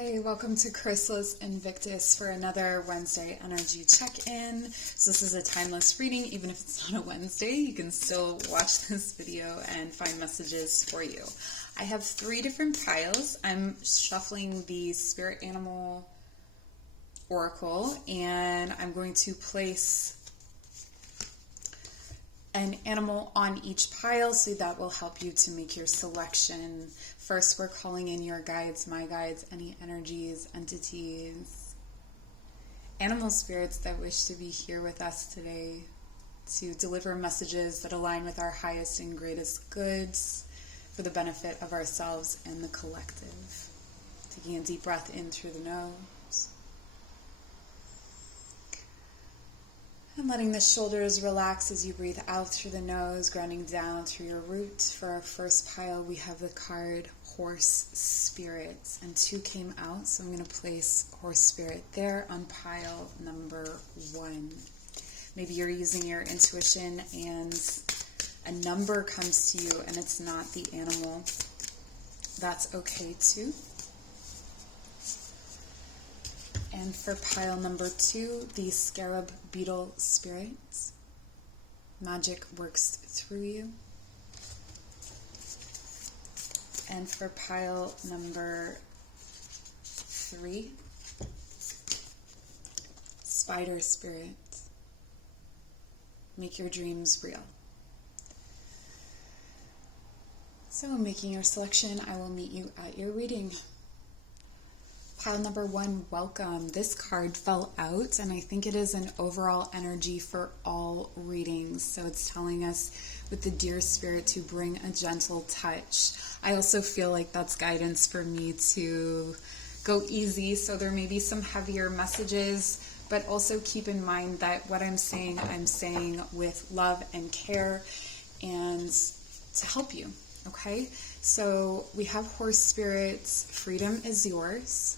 Hey, welcome to Chrysalis, Invictus for another Wednesday energy check-in. So this is a timeless reading. Even if it's not a Wednesday, you can still watch this video and find messages for you. I have 3 different piles. I'm shuffling the Spirit Animal Oracle, and I'm going to place an animal on each pile, so that will help you to make your selection. First, we're calling in your guides, my guides, any energies, entities, animal spirits that wish to be here with us today to deliver messages that align with our highest and greatest goods for the benefit of ourselves and the collective. Taking a deep breath in through the nose. And letting the shoulders relax as you breathe out through the nose, grounding down through your root. For our first pile, we have the card Horse Spirit, and 2 came out, so I'm going to place Horse Spirit there on pile number 1. Maybe you're using your intuition and a number comes to you and it's not the animal. That's okay too. And for pile number 2, the Scarab Beetle Spirit. Magic works through you. And for pile number 3, Spider Spirit. Make your dreams real. So, making your selection, I will meet you at your reading. Pile number 1, welcome. This card fell out, and I think it is an overall energy for all readings. So it's telling us with the deer spirit to bring a gentle touch. I also feel like that's guidance for me to go easy. So there may be some heavier messages, but also keep in mind that what I'm saying with love and care and to help you. Okay? So we have Horse Spirits, freedom is yours.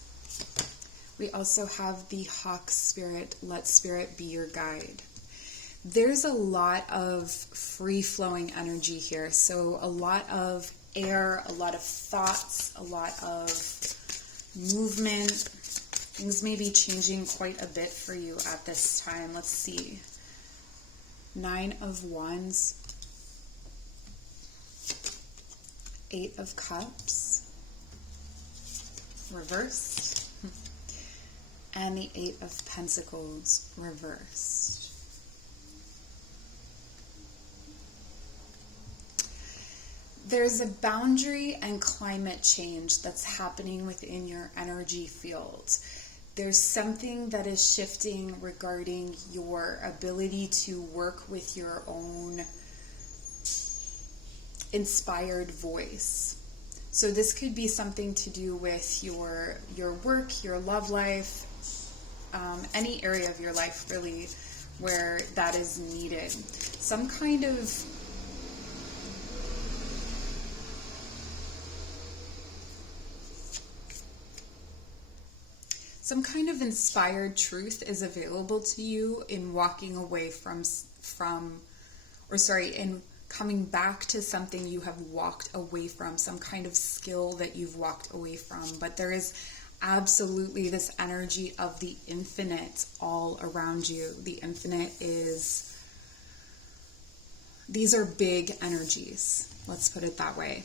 We also have the Hawk Spirit, let Spirit be your guide. There's a lot of free-flowing energy here. So a lot of air, a lot of thoughts, a lot of movement. Things may be changing quite a bit for you at this time. Let's see. 9 of Wands. 8 of Cups. Reversed. And the 8 of Pentacles reversed. There's a boundary and climate change that's happening within your energy field. There's something that is shifting regarding your ability to work with your own inspired voice. So this could be something to do with your work, your love life, any area of your life really where that is needed. Some kind of inspired truth is available to you in walking away in coming back to something you have walked away from, some kind of skill that you've walked away from. But there is absolutely this energy of the infinite all around you. The infinite these are big energies, let's put it that way.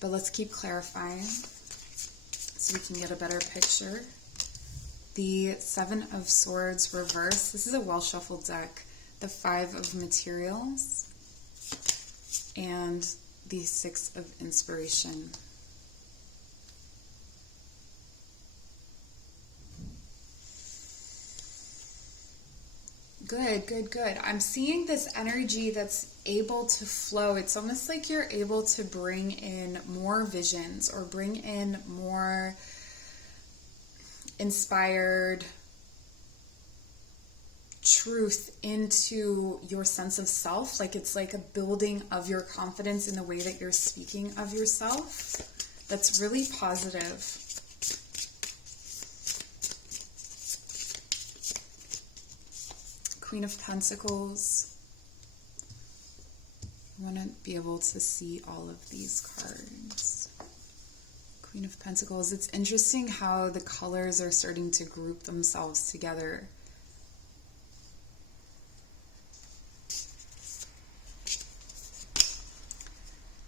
But let's keep clarifying so we can get a better picture. The 7 of Swords reverse. This is a well shuffled deck. The 5 of Materials and the 6 of Inspiration. Good, good, good. I'm seeing this energy that's able to flow. It's almost like you're able to bring in more visions or bring in more inspired truth into your sense of self. Like it's like a building of your confidence in the way that you're speaking of yourself. That's really positive. Queen of Pentacles. I want to be able to see all of these cards. Queen of Pentacles. It's interesting how the colors are starting to group themselves together.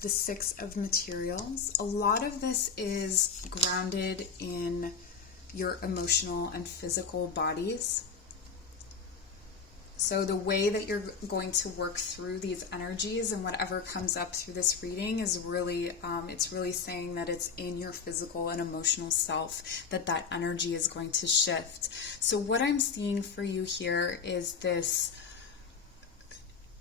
The Six of Materials. A lot of this is grounded in your emotional and physical bodies. So the way that you're going to work through these energies and whatever comes up through this reading is really, it's really saying that it's in your physical and emotional self that energy is going to shift. So what I'm seeing for you here is this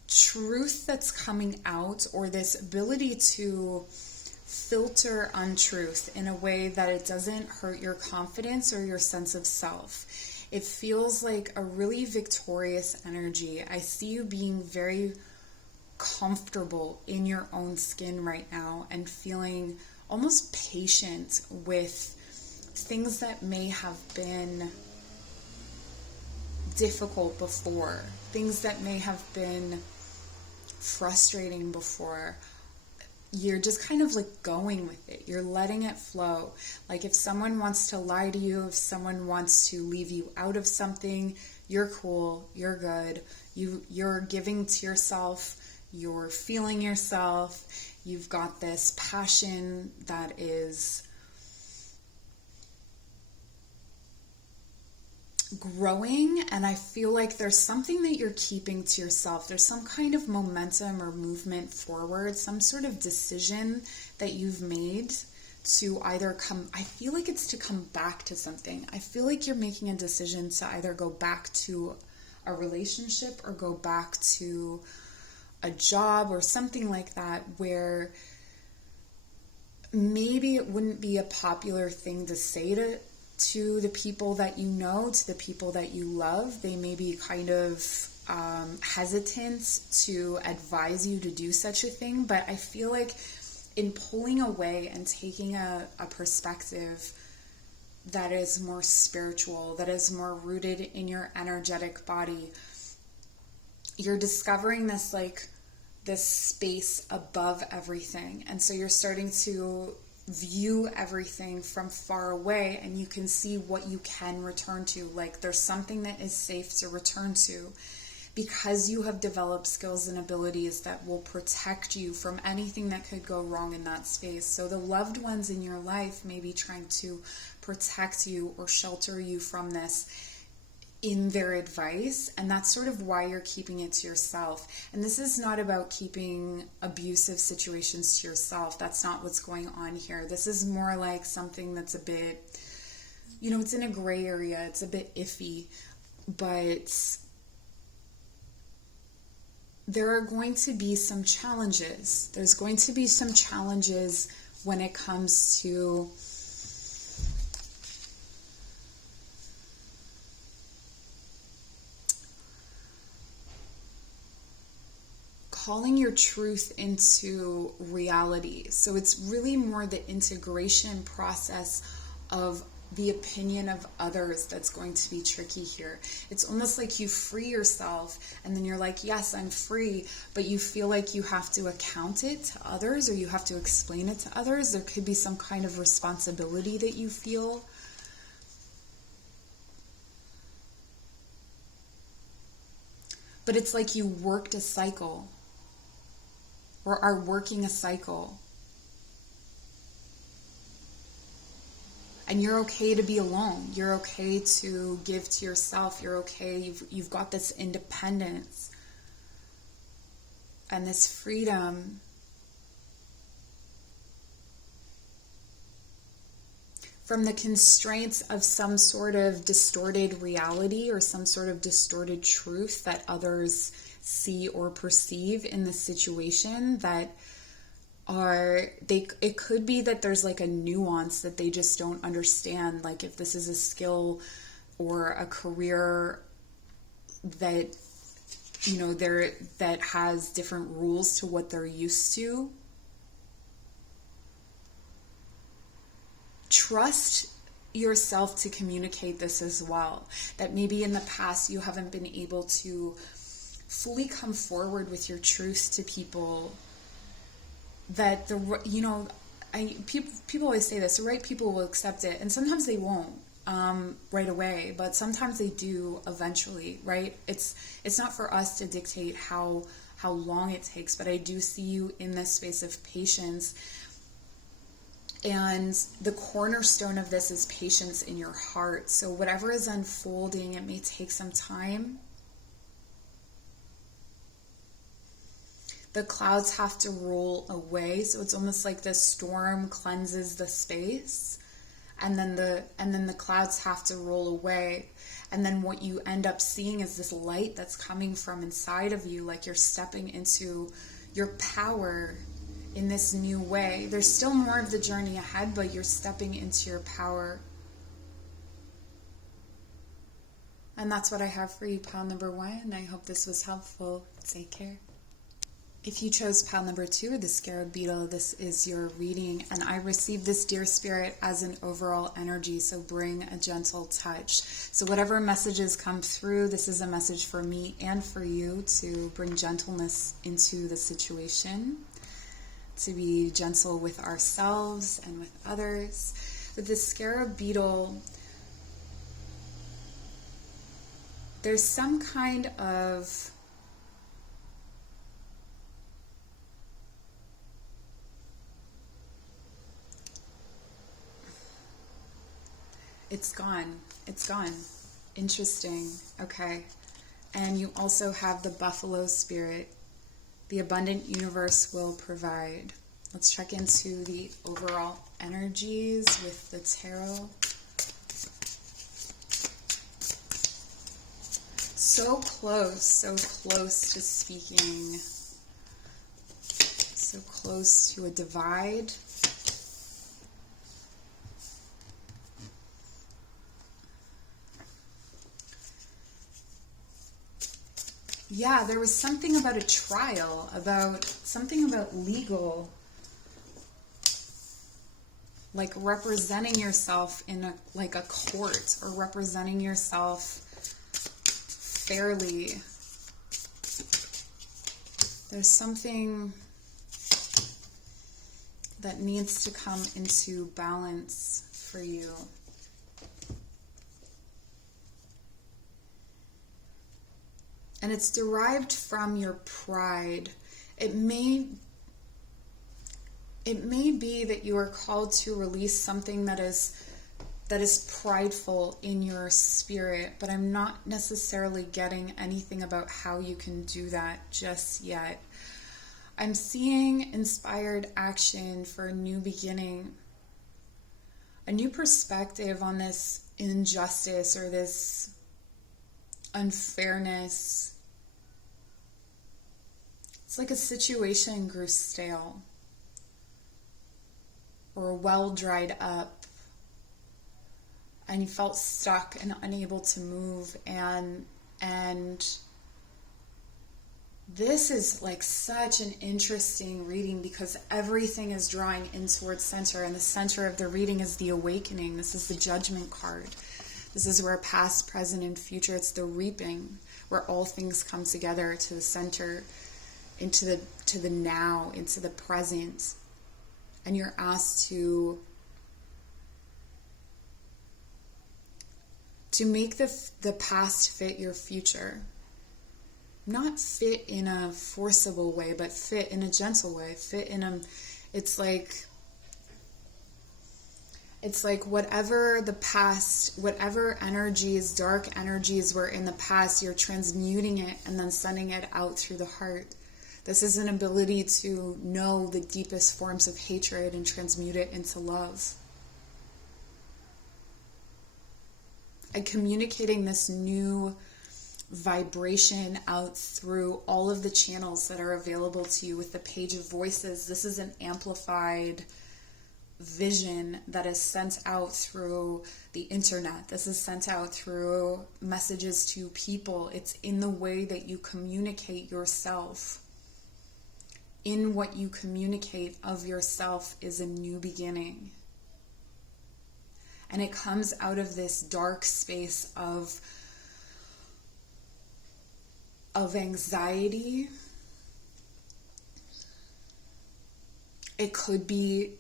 truth that's coming out, or this ability to filter untruth in a way that it doesn't hurt your confidence or your sense of self. It feels like a really victorious energy. I see you being very comfortable in your own skin right now and feeling almost patient with things that may have been difficult before, things that may have been frustrating before. You're just kind of like going with it. You're letting it flow. Like if someone wants to lie to you, if someone wants to leave you out of something, you're cool, you're good. You're giving to yourself, you're feeling yourself. You've got this passion that is growing, and I feel like there's something that you're keeping to yourself. There's some kind of momentum or movement forward, some sort of decision that you've made to either I feel like it's to come back to something. I feel like you're making a decision to either go back to a relationship or go back to a job or something like that, where maybe it wouldn't be a popular thing to say to the people that you know, to the people that you love. They may be kind of hesitant to advise you to do such a thing, but I feel like in pulling away and taking a perspective that is more spiritual, that is more rooted in your energetic body, you're discovering this space above everything. And so you're starting to view everything from far away, and you can see what you can return to. Like there's something that is safe to return to because you have developed skills and abilities that will protect you from anything that could go wrong in that space. So the loved ones in your life may be trying to protect you or shelter you from this in their advice, and that's sort of why you're keeping it to yourself. And this is not about keeping abusive situations to yourself. That's not what's going on here. This is more like something that's a bit, it's in a gray area. It's a bit iffy, but there are going to be some challenges. There's going to be some challenges when it comes to calling your truth into reality. So it's really more the integration process of the opinion of others that's going to be tricky here. It's almost like you free yourself and then you're like, yes, I'm free, but you feel like you have to account it to others, or you have to explain it to others. There could be some kind of responsibility that you feel. But it's like you worked a cycle, or are working a cycle. And you're okay to be alone. You're okay to give to yourself. You're okay. You've got this independence and this freedom. From the constraints of some sort of distorted reality or some sort of distorted truth that others see or perceive in the situation, that it could be that there's like a nuance that they just don't understand. Like if this is a skill or a career that, that has different rules to what they're used to. Trust yourself to communicate this as well. That maybe in the past you haven't been able to fully come forward with your truth to people. That people always say this, the right people will accept it, and sometimes they won't right away, but sometimes they do eventually, right? It's not for us to dictate how long it takes, but I do see you in this space of patience. And the cornerstone of this is patience in your heart. So whatever is unfolding, it may take some time. The clouds have to roll away. So it's almost like the storm cleanses the space, and then the clouds have to roll away. And then what you end up seeing is this light that's coming from inside of you, like you're stepping into your power in this new way. There's still more of the journey ahead, but you're stepping into your power. And that's what I have for you, pile number 1. I hope this was helpful. Take care. If you chose pile number 2, the scarab beetle, this is your reading. And I received this, dear spirit, as an overall energy. So bring a gentle touch. So whatever messages come through, this is a message for me and for you to bring gentleness into the situation, to be gentle with ourselves and with others. With the scarab beetle, there's some kind of it's gone. Interesting. Okay. And you also have the buffalo spirit. The abundant universe will provide. Let's check into the overall energies with the tarot. So close to speaking. So close to a divide. Yeah, there was something about a trial, something about legal, like representing yourself in a court, or representing yourself fairly. There's something that needs to come into balance for you. And it's derived from your pride. It may be that you are called to release something that is prideful in your spirit, but I'm not necessarily getting anything about how you can do that just yet. I'm seeing inspired action for a new beginning, a new perspective on this injustice or this unfairness. It's like a situation grew stale or well dried up, and you felt stuck and unable to move, and this is like such an interesting reading because everything is drawing in towards center, and the center of the reading is the awakening. This is the judgment card. This is where past, present, and future, it's the reaping, where all things come together to the center, into the now, into the present. And you're asked to make the past fit your future. Not fit in a forcible way, but fit in a gentle way. It's like whatever the past, whatever energies, dark energies were in the past, you're transmuting it and then sending it out through the heart. This is an ability to know the deepest forms of hatred and transmute it into love. And communicating this new vibration out through all of the channels that are available to you with the Page of Voices. This is an amplified vision that is sent out through the internet. This is sent out through messages to people. It's in the way that you communicate yourself. In what you communicate of yourself is a new beginning. And it comes out of this dark space of anxiety. It could be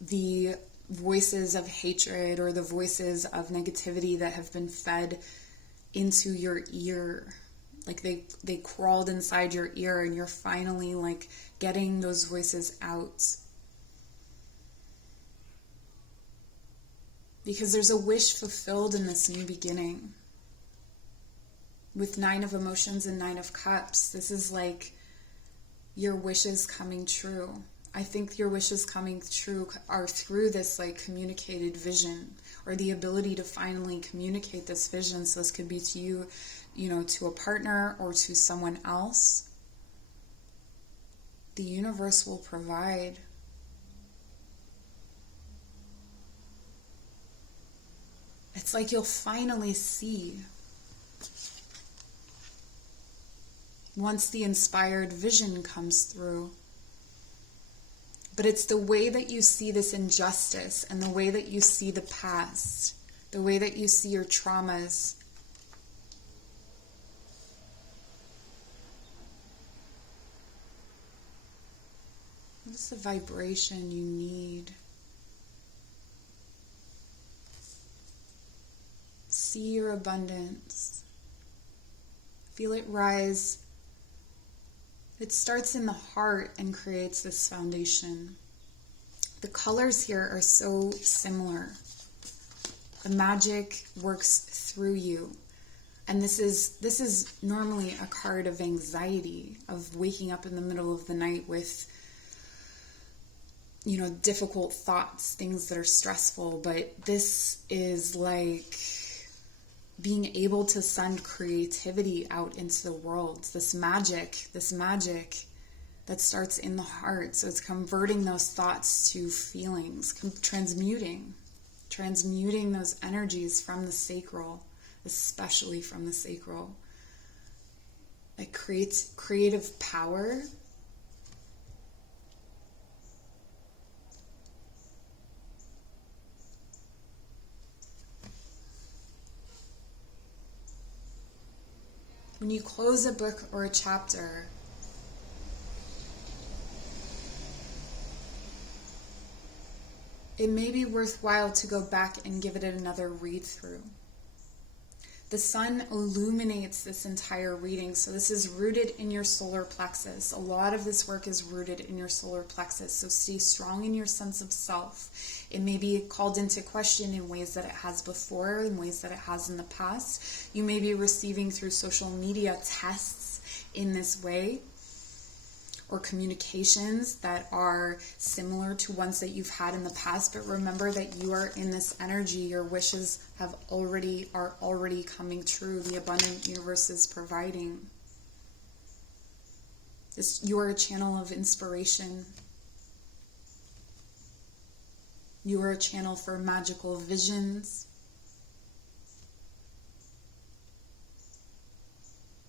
the voices of hatred or the voices of negativity that have been fed into your ear. Like they crawled inside your ear, and you're finally like getting those voices out. Because there's a wish fulfilled in this new beginning. With 9 of Emotions and 9 of Cups, this is like your wishes coming true. I think your wishes coming true are through this like communicated vision, or the ability to finally communicate this vision. So this could be to you, you know, to a partner or to someone else. The universe will provide. It's like you'll finally see, once the inspired vision comes through. But it's the way that you see this injustice, and the way that you see the past, the way that you see your traumas. What is the vibration you need? See your abundance. Feel it rise. It starts in the heart and creates this foundation. The colors here are so similar. The magic works through you. And this is normally a card of anxiety, of waking up in the middle of the night with, you know, difficult thoughts, things that are stressful. But this is like being able to send creativity out into the world. This magic that starts in the heart. So it's converting those thoughts to feelings, transmuting those energies from the sacral, especially from the sacral. It creates creative power. When you close a book or a chapter, it may be worthwhile to go back and give it another read through. The sun illuminates this entire reading, so this is rooted in your solar plexus. A lot of this work is rooted in your solar plexus, so stay strong in your sense of self. It may be called into question in ways that it has before, in ways that it has in the past. You may be receiving through social media tests in this way, or communications that are similar to ones that you've had in the past. But remember that you are in this energy. Your wishes are already coming true. The abundant universe is providing. You are a channel of inspiration. You are a channel for magical visions.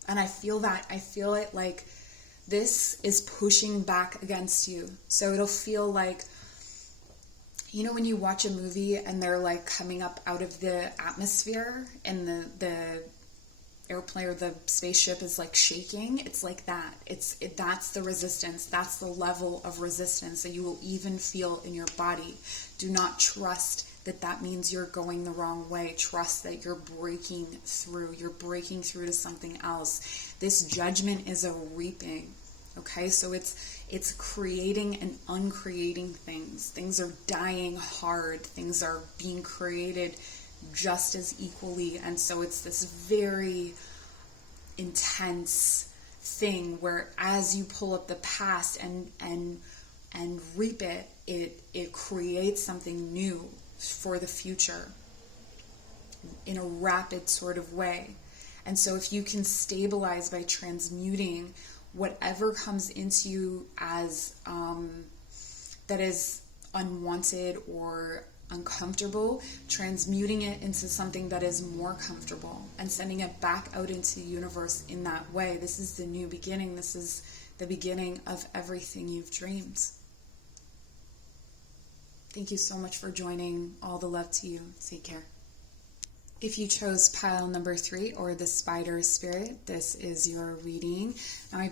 And I feel that. I feel it like this is pushing back against you. So it'll feel like, you know, when you watch a movie and they're like coming up out of the atmosphere and the airplane or the spaceship is like shaking. It's like that. That's the resistance. That's the level of resistance that you will even feel in your body. Do not trust that means you're going the wrong way. Trust that you're breaking through. You're breaking through to something else. This judgment is a reaping. Okay, so it's creating and uncreating things. Things are dying hard. Things are being created just as equally. And so it's this very intense thing where as you pull up the past and reap it, it creates something new for the future in a rapid sort of way. And so if you can stabilize by transmuting whatever comes into you as that is unwanted or uncomfortable, transmuting it into something that is more comfortable and sending it back out into the universe in that way. This is the new beginning. This is the beginning of everything you've dreamed. Thank you so much for joining. All the love to you. Take care. If you chose pile number 3 or the spider spirit, this is your reading. Now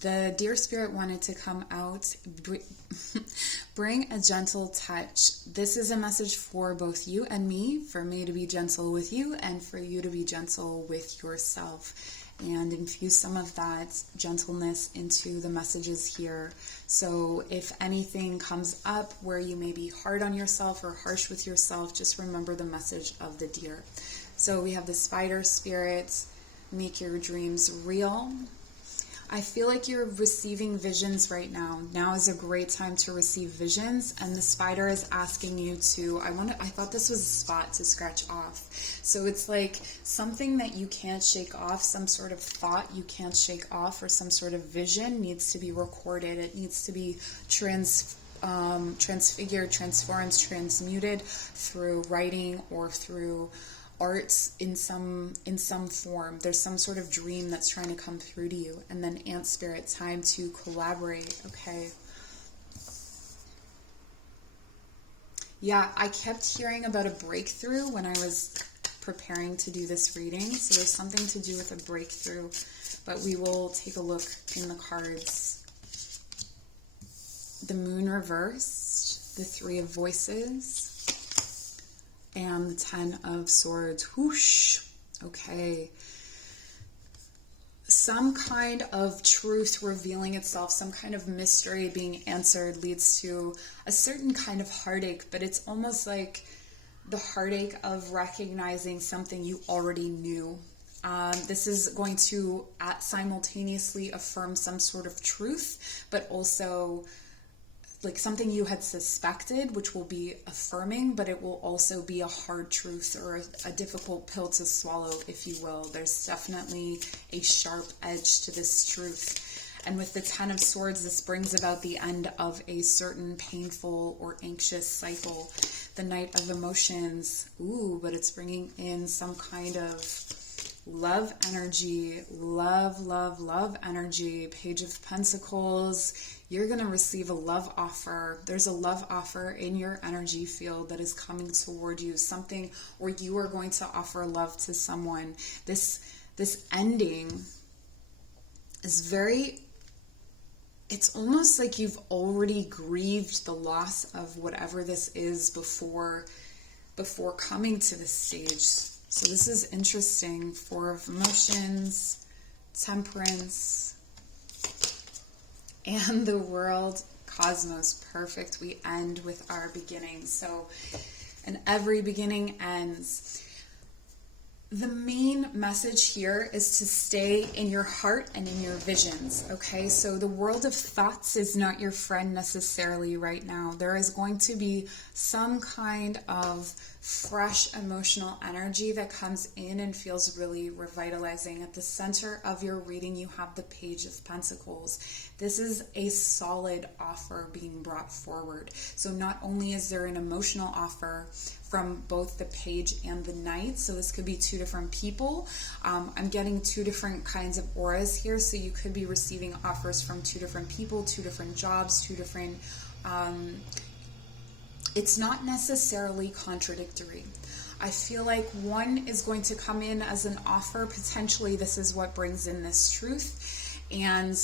The deer spirit wanted to come out, bring a gentle touch. This is a message for both you and me, for me to be gentle with you and for you to be gentle with yourself, and infuse some of that gentleness into the messages here. So if anything comes up where you may be hard on yourself or harsh with yourself, just remember the message of the deer. So we have the spider spirit, make your dreams real. I feel like you're receiving visions right now. Now is a great time to receive visions, and the spider is asking you to, I thought this was a spot to scratch off. So it's like something that you can't shake off, some sort of thought you can't shake off, or some sort of vision needs to be recorded. It needs to be transfigured, transformed, transmuted through writing or through arts in some form. There's some sort of dream that's trying to come through to you. And then ant spirit, time to collaborate. Okay. Yeah, I kept hearing about a breakthrough when I was preparing to do this reading. So there's something to do with a breakthrough, but we will take a look in the cards. The moon reversed, the 3 of voices, and the 10 of swords. Whoosh. Okay. Some kind of truth revealing itself, some kind of mystery being answered leads to a certain kind of heartache, but it's almost like the heartache of recognizing something you already knew. This is going to simultaneously affirm some sort of truth, but also like something you had suspected, which will be affirming, but it will also be a hard truth or a difficult pill to swallow, if you will. There's definitely a sharp edge to this truth. And with the 10 of swords, this brings about the end of a certain painful or anxious cycle. The Knight of emotions, but it's bringing in some kind of love energy, love energy. Page of Pentacles, you're going to receive a love offer. There's a love offer in your energy field that is coming toward you, something, or you are going to offer love to someone. This ending is it's almost like you've already grieved the loss of whatever this is before coming to this stage. So this is interesting. 4 of emotions, Temperance, and the World, Cosmos. Perfect. We end with our beginning. So, and every beginning ends. The main message here is to stay in your heart and in your visions, okay? So the world of thoughts is not your friend necessarily right now. There is going to be some kind of fresh emotional energy that comes in and feels really revitalizing. At the center of your reading, you have the Page of Pentacles. This is a solid offer being brought forward. So not only is there an emotional offer from both the Page and the Knight, so this could be 2 different people. I'm getting 2 different kinds of auras here, so you could be receiving offers from 2 different people, 2 different jobs, 2 different... it's not necessarily contradictory. I feel like one is going to come in as an offer. Potentially, this is what brings in this truth. And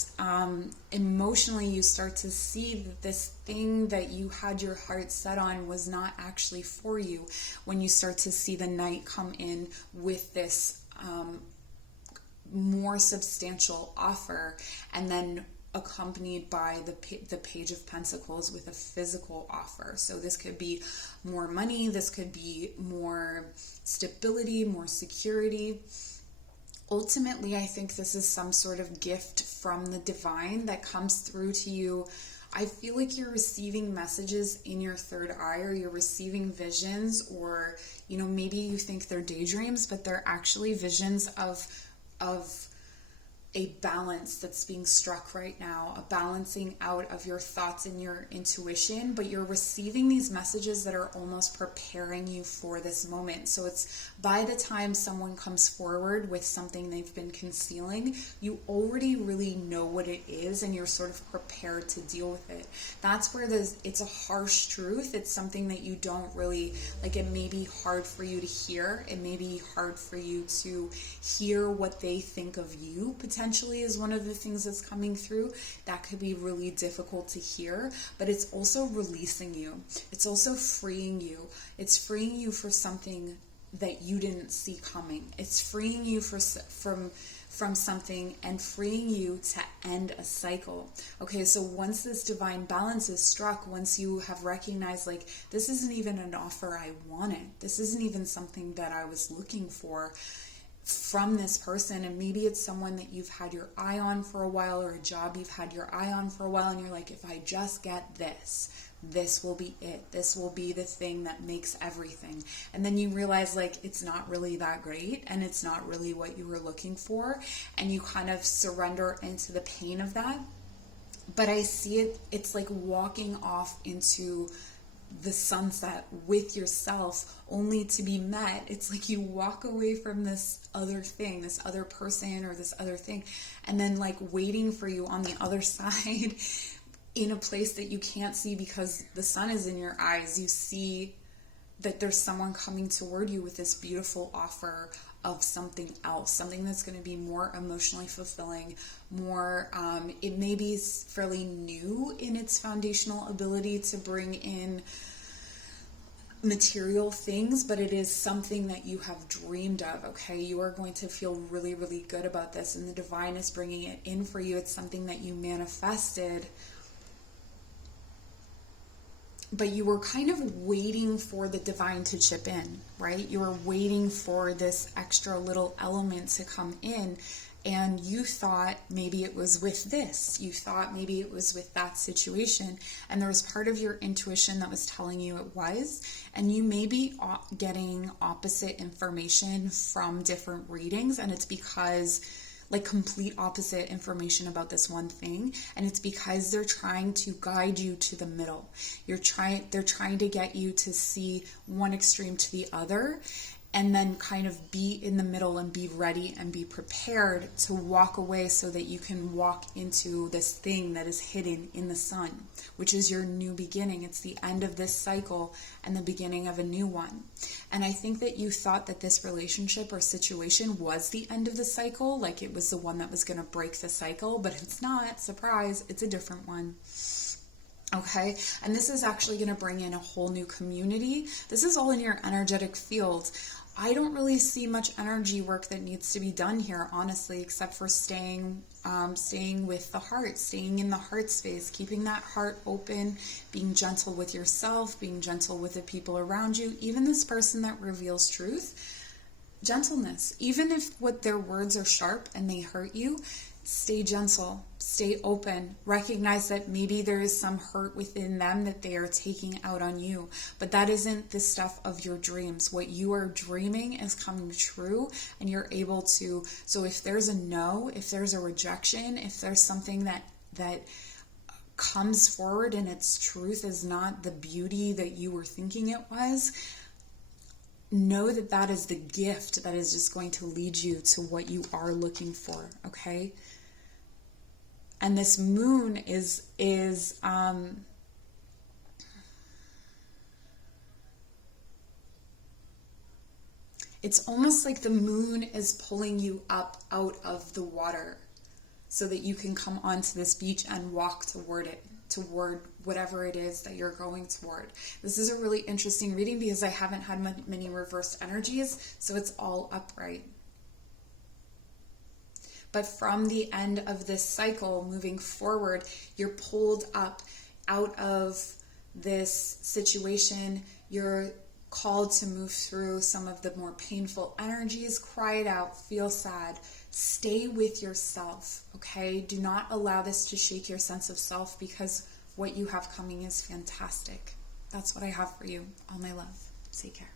emotionally, you start to see that this thing that you had your heart set on was not actually for you. When you start to see the Knight come in with this more substantial offer, and then accompanied by the Page of Pentacles with a physical offer. So this could be more money, this could be more stability, more security. Ultimately, I think this is some sort of gift from the divine that comes through to you. I feel like you're receiving messages in your third eye, or you're receiving visions, or, you know, maybe you think they're daydreams, but they're actually visions of a balance that's being struck right now, a balancing out of your thoughts and your intuition, but you're receiving these messages that are almost preparing you for this moment. So it's by the time someone comes forward with something they've been concealing, you already really know what it is and you're sort of prepared to deal with it. That's where it's a harsh truth. It's something that you don't really, like, it may be hard for you to hear. It may be hard for you to hear what they think of you, potentially. potentially is one of the things that's coming through. That could be really difficult to hear, but it's also releasing you. It's also freeing you. It's freeing you for something that you didn't see coming. It's freeing you from something and freeing you to end a cycle. Okay, so once this divine balance is struck, once you have recognized, like, this isn't even an offer I wanted, this isn't even something that I was looking for from this person, and maybe it's someone that you've had your eye on for a while, or a job you've had your eye on for a while, and you're like, if I just get this will be it. This will be the thing that makes everything. And then you realize, like, it's not really that great, and it's not really what you were looking for, and you kind of surrender into the pain of that. But I see it's like walking off into the sunset with yourself, only to be met. It's like you walk away from this other thing, this other person, or this other thing, and then, like, waiting for you on the other side in a place that you can't see because the sun is in your eyes. You see that there's someone coming toward you with this beautiful offer of something else, something that's going to be more emotionally fulfilling, more, it may be fairly new in its foundational ability to bring in material things, but it is something that you have dreamed of. Okay, you are going to feel really, really good about this, and the divine is bringing it in for you. It's something that you manifested, but you were kind of waiting for the divine to chip in, right? You were waiting for this extra little element to come in, and you thought maybe it was with this. You thought maybe it was with that situation, and there was part of your intuition that was telling you it was, and you may be getting opposite information from different readings, and it's because, like, complete opposite information about this one thing, and it's because they're trying to guide you to the middle. They're trying to get you to see one extreme to the other, and then kind of be in the middle and be ready and be prepared to walk away so that you can walk into this thing that is hidden in the sun, which is your new beginning. It's the end of this cycle and the beginning of a new one. And I think that you thought that this relationship or situation was the end of the cycle, like it was the one that was going to break the cycle, but it's not. Surprise, it's a different one. Okay, and this is actually going to bring in a whole new community. This is all in your energetic field. I don't really see much energy work that needs to be done here, honestly, except for staying with the heart, staying in the heart space, keeping that heart open, being gentle with yourself, being gentle with the people around you, even this person that reveals truth. Gentleness, even if what their words are sharp and they hurt you, stay gentle, stay open, recognize that maybe there is some hurt within them that they are taking out on you, but that isn't the stuff of your dreams. What you are dreaming is coming true, and you're able to, so if there's a no, if there's a rejection, if there's something that comes forward and its truth is not the beauty that you were thinking it was, know that that is the gift that is just going to lead you to what you are looking for, okay? And this moon is it's almost like the moon is pulling you up out of the water so that you can come onto this beach and walk toward it, toward whatever it is that you're going toward. This is a really interesting reading because I haven't had many reversed energies, so it's all upright. But from the end of this cycle, moving forward, you're pulled up out of this situation. You're called to move through some of the more painful energies. Cry it out, feel sad. Stay with yourself, okay? Do not allow this to shake your sense of self, because what you have coming is fantastic. That's what I have for you. All my love. Take care.